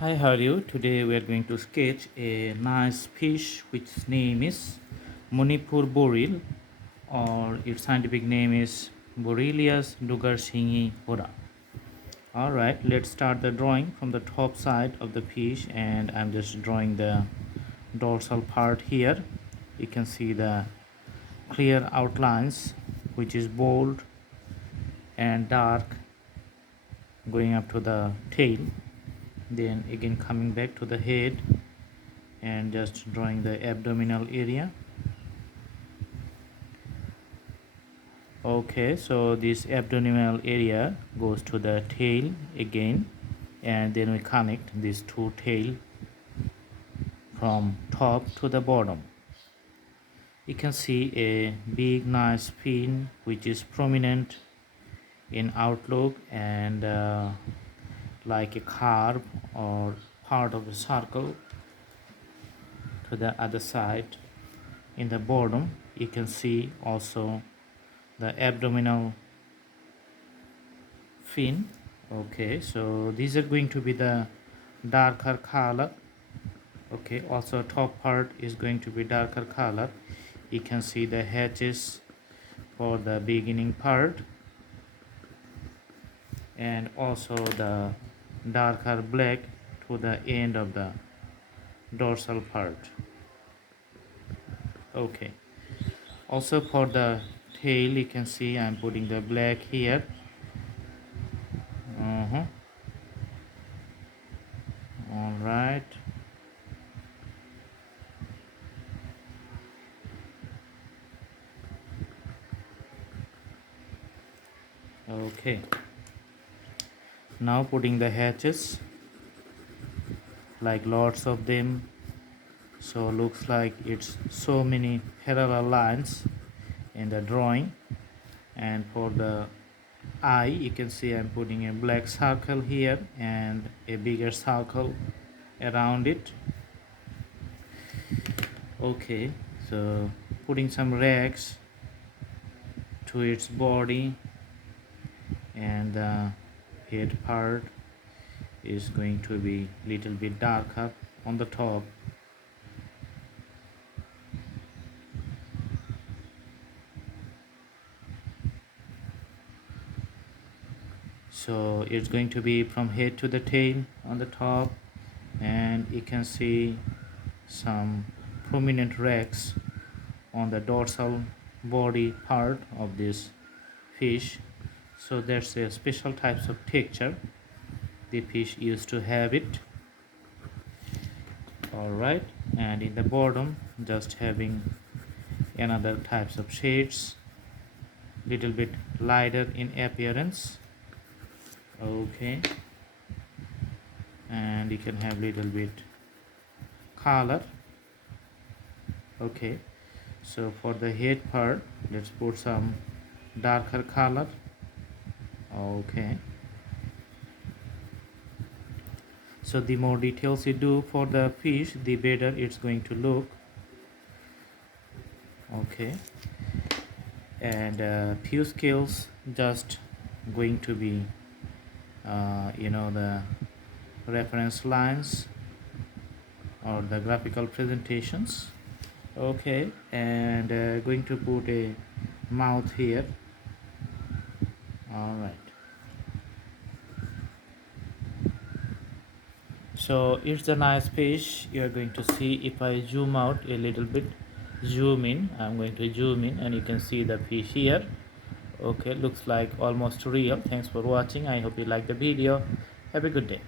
Hi, how are you? Today we are going to sketch a nice fish which name is Manipur baril, or its scientific name is Borelias dugarsingi hora. Alright, let's start the drawing from the top side of the fish, and I'm just drawing the dorsal part here. You can see the clear outlines which is bold and dark going up to the tail, then again coming back to the head and just drawing the abdominal area. Okay, so this abdominal area goes to the tail again, and then we connect these two tail from top to the bottom. You can see a big nice fin which is prominent in outlook, and like a curve or part of a circle to the other side. In the bottom you can see also the abdominal fin. Okay, so these are going to be the darker color. Okay, also top part is going to be darker color. You can see the hatches for the beginning part, and also the darker black to the end of the dorsal part. Okay, also for the tail you can see I'm putting the black here. All right. Okay, now putting the hatches, like lots of them, so looks like it's so many parallel lines in the drawing. And for the eye you can see I'm putting a black circle here and a bigger circle around it. Okay, so putting some rags to its body, and the head part is going to be little bit darker on the top. So it's going to be from head to the tail on the top, and you can see some prominent rags on the dorsal body part of this fish. So that's a special types of texture the fish used to have it. All right, and in the bottom just having another types of shades, little bit lighter in appearance. Okay, and you can have little bit color. Okay, so for the head part let's put some darker color. Okay, so the more details you do for the fish, the better it's going to look. Okay, and few scales just going to be the reference lines or the graphical presentations. Okay, and going to put a mouth here. All right, so it's a nice fish. You are going to see if I zoom out a little bit, zoom in, I'm going to zoom in, and you can see the fish here. Okay, looks like almost real. Thanks for watching. I hope you like the video. Have a good day.